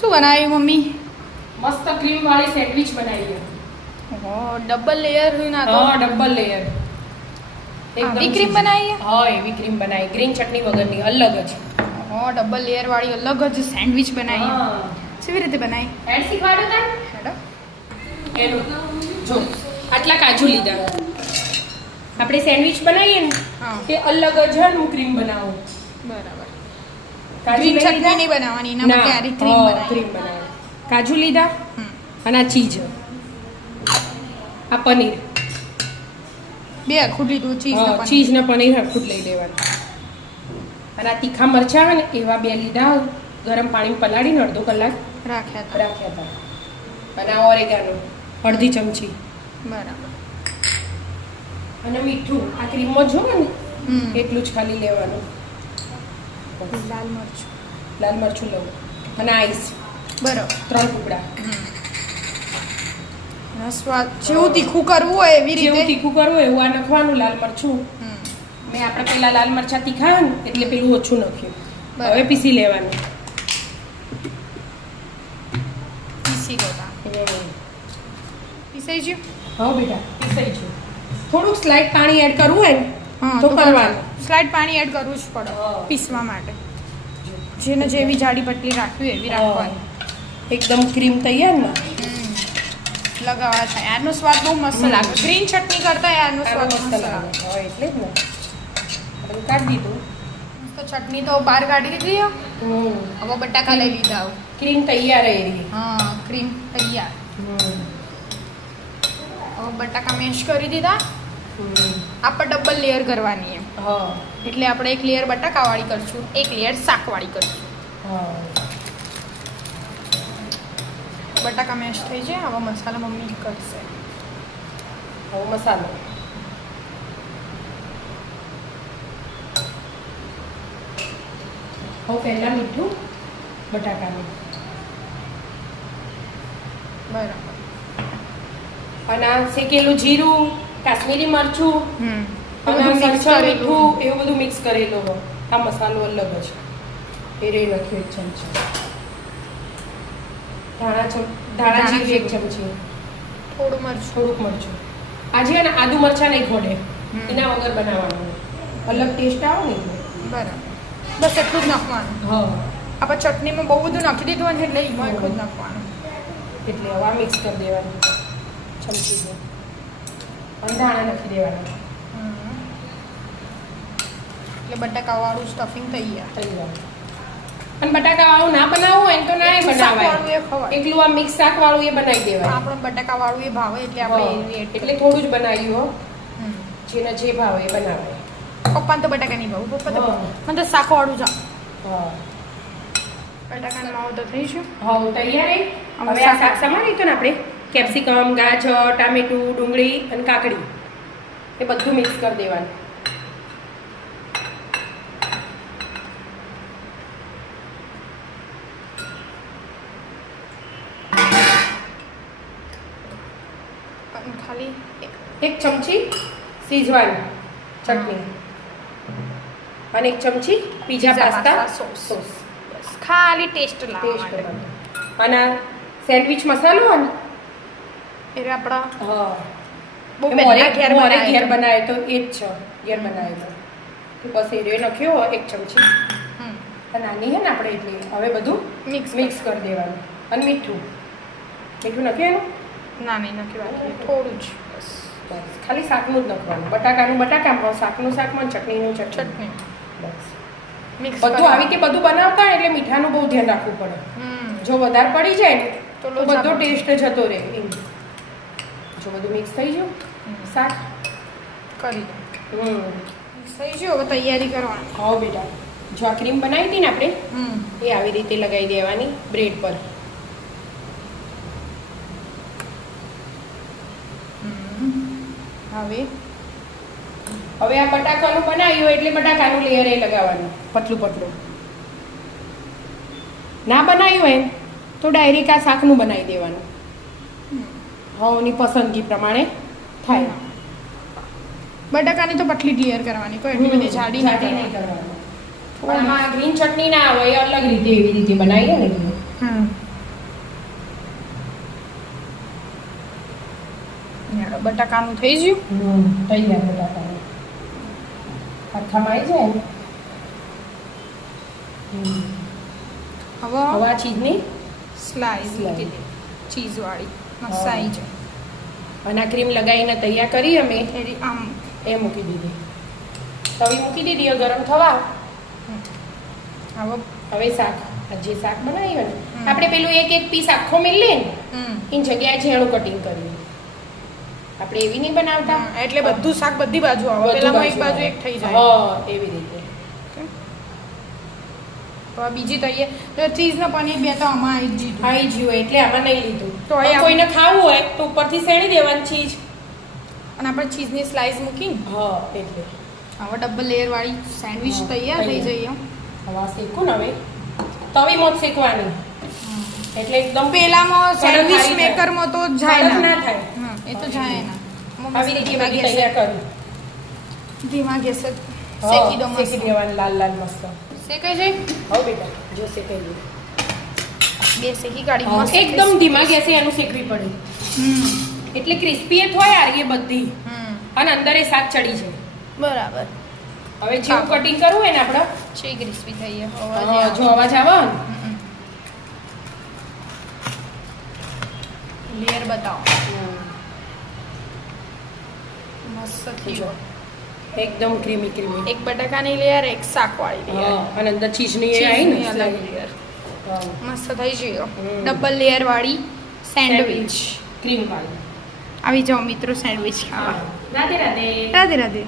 શું બનાવ્યું મમ્મી? મસ્ત ક્રીમ વાળી સેન્ડવિચ બનાવી. ડબલ લેયર હોય ના તો? હા, ડબલ લેયર. એવી ક્રીમ બનાવી? હા, એવી ક્રીમ બનાવી, ગ્રીન ચટણી વગરની, અલગ જ. ડબલ લેયર વાળી અલગ જ સેન્ડવિચ બનાવી. કેવી રીતે બનાવી? એડ શીખવાડો તા. હેડો. એનું જો આટલા કાજુ લીધા. આપણે સેન્ડવિચ બનાવીએ ને તે અલગ જ હું ક્રીમ બનાવું. બરાબર. કાજુ ચટણી નહીં બનાવવાની, એના માટે આરી ક્રીમ બનાવી. કાજુ લીધા અને આ ચીઝ, આ પનીર. બે હરખું લીધું, ચીઝ ને પનીર હરખું લઈ લેવાનું. અને આ તીખા મરચા ને એવા બે લીધા, ગરમ પાણીમાં પલાળીને અડધો કલાક રાખ્યા હતા. અને આ ઓરેગાનો અડધી ચમચી. બરાબર. અને મીઠું આ ક્રીમમાં જો ને એટલું જ ખાલી લેવાનું. લાલ મરચું લઉં અને આઈસ. બરાબર. 3 ટુકડા. સ્વાદ જેવું તીખું કરવું હોય એવી રીતે, જેવું તીખું કરવું હોય એવું આ નાખવાનું. લાલ મરચું મેં આપણે પેલા લાલ મરચા તીખા ને એટલે પેલું ઓછું નાખ્યું. હવે પીસી લેવાનું. પીસાઈ ગયું? હા બેટા, પીસાઈ ગયું. થોડુંક સ્લાઇડ પાણી એડ કરવું હોય ને તો કરવાનું. સ્લાઇડ પાણી એડ કરવું જ પડે પીસવા માટે. જેને જેવી જાડી પટલી રાખવી એવી રાખવાની. એકદમ ક્રીમ તૈયાર ને લગાવવા થાય. આનો સ્વાદ બહુ મસ્ત લાગે. ગ્રીન ચટણી કરતા આનો સ્વાદ મસ્ત લાગે. એટલે જ ને કાઢી દીધું. તો ચટણી તો બહાર કાઢી દીધી. હવે બટાકા લઈ લીધા. ક્રીમ તૈયાર રહી. હા, ક્રીમ તૈયાર. હવે બટાકા મેશ કરી દીધા. આપણે ડબલ લેયર કરવાની એમ. એટલે આપણે એક લેયર બટાકાવાળી કરશું, એક લેયર શાકવાળી કરશું. બટાકા મેશ થઈ જાય. હવે મસાલા મમ્મી કરશે. હવે મસાલો પહેલા મીઠું બટાકાનું. બરાબર. અને આ શેકેલું જીરું, કાશ્મીરી મરચું અને મરચાં, મીઠું એવું બધું મિક્સ કરેલું હોય. આ મસાલો અલગ જ એ રે નાખ્યું 1 ચમચી. ધાણા જીરું 1 ચમચી. થોડુંક મરચું. આજે ને આદુ મરચાં નહીં ખોડે, એના વગર બનાવવાનું. અલગ ટેસ્ટ આવે ને. બરાબર. બસ એટલું જ નાખવાનું. આપણે ચટણીમાં બહુ બધું નાખી દીધું હોય એટલે એમાં એટલું જ નાખવાનું. એટલે હવે મિક્સ કરી દેવાનું ચમચી. અને ધાણા નાખી દેવાના. એટલે બટાકાવાળું સ્ટફિંગ તૈયાર. અને બટાકાવાળું ના બનાવવું હોય તો ના બનાવાય. એકલું આ મિક્સ શાકવાળું એ બનાવી દેવાય. આપણે બટાકાવાળું એ ભાવે એટલે આપણે એટલે થોડું જ બનાવ્યું. જેને જે ભાવે એ બનાવાય. પપ્પાને તો બટાકા નહીં ભાવ. પપ્પા તો મને તો શાકવાળું જ. બટાકાનો માવો તો થઈ ગયો. તૈયાર. હવે આ શાક સમારી તો ને આપણે કેપ્સિકમ, ગાજર, ટામેટું, ડુંગળી અને કાકડી એ બધું મિક્સ કરી દેવાનું. ખાલી 1 ચમચી સીઝવાન ચટણી અને 1 ચમચી પીઝા પાસ્તા સોસ. ખાલી ટેસ્ટ અને સેન્ડવિચ મસાલો ને એ આપણા બહુ ઘેર બનાવે તો એ જ છે. ઘેર બનાવે તો બસ એ નાખ્યો 1 ચમચી. નાની હે ને આપણે એટલે હવે બધું મિક્સ કરી દેવાનું. અને મીઠું નાખ્યું. ના નહીં નાખ્યું, થોડું જ બસ. ખાલી શાકનું જ નાખવાનું. બટાકાનું બટાકામાં, શાકનું શાકમાં, ચટણીનું ચટણી. બસ મિક્સ બધું આવી રીતે બધું બનાવતા હોય એટલે મીઠાનું બહુ ધ્યાન રાખવું પડે. જો વધારે પડી જાય ને તો બધો ટેસ્ટ જતો રહે. જો બધું મિક્સ થઈ ગયું શાક કરી મિક્સ થઈ ગયું. હવે તૈયારી કરવાની. હા બેટા, જો આ ક્રીમ બનાવી હતી ને આપણે એ આવી રીતે લગાવી દેવાની બ્રેડ પર. હવે આ બટાકાનું બનાવ્યું એટલે બટાકાનું લેયર એ લગાવવાનું પતલું. ના બનાવ્યું હોય તો ડાયરેક્ટ આ શાકનું બનાવી દેવાનું. હવની પસંદગી પ્રમાણે થાય. બટાકાની તો પતલી લેયર કરવાની, કોઈ એટલી બધી જાડી નહીં કરવાની. પણ આમાં ગ્રીન ચટણી ના આવે એ અલગ રીતે એવી રીતે બનાવીએ ને. બટાકાનું થઈ ગયું. થઈ ગયા બટાકા આખામાં આવી જાય. હવે હવે આ ચીઝની સ્લાઈસ મૂકી દે, ચીઝવાળી મસ્ત આવી જાય. અને આ ક્રીમ લગાવીને તૈયાર કરી અમે એરી આમ એ મૂકી દીધી. તવી મૂકી દીધી હવે ગરમ થવા. હવે શાક જે શાક બનાવ્યું ને આપણે પેલું એક એક પીસ આખો મેલીએ ને એની જગ્યાએ ઝીણું કટિંગ કર્યું. આપણે એવી નહીં બનાવતા એટલે બધું શાક બધી બાજુ આવે, પેલામાં એક બાજુ એક થઈ જાય. હા એવી રીતે. તો બીજી તૈયાર તો ચીઝ ને પનીર બે તો આમાં આવી જ જીધું. આવી ગયું એટલે આમાં નહીં લીધું. તો કોઈને ખાવું હોય તો ઉપરથી શેણી દેવાની ચીઝ અને આપણે ચીઝની સ્લાઈસ મૂકીને હા એટલે હવે ડબલ લેયર વાળી સેન્ડવિચ તૈયાર થઈ જઈએ. હવે શેકું ને હવે તવીમાં જ શેકવાની એટલે એકદમ પેલામાં સેન્ડવિચ મેકરમાં તો જાય ના થાય. એ તો જાય ના. આવી રીતે મેગી તૈયાર કરું. ધીમા ગેસે શેકી દો, શેકી દેવાની લાલ લાલ મસ્ત શેકાઈ જાય. હવે બેટા જો શેકાઈ ગયું. બે શેકી કાઢી મસ્ત એકદમ ધીમા ગેસે એનું શેકવી પડે એટલે ક્રિસ્પી એ થાય યાર એ બધી અને અંદર એ શાક ચડી છે. બરાબર. હવે જેવું કટિંગ કરવું હોય ને આપણે છે ક્રિસ્પી થઈ જો અવાજ આવે લેયર બતાવો. મસ્ત થઈ ગયો. એકદમ ક્રીમી ક્રીમી. એક બટાકાની લેયર, એક શાકવાળી લેયર અને અંદર ચીઝની એ આવી ને અલગ લેયર. મસ્ત થઈ ગયો. ડબલ લેયર વાળી સેન્ડવિચ ક્રીમ વાળી. આવી જાઓ મિત્રો સેન્ડવિચ ખાવા. રાધે રાધે. રાધે રાધે.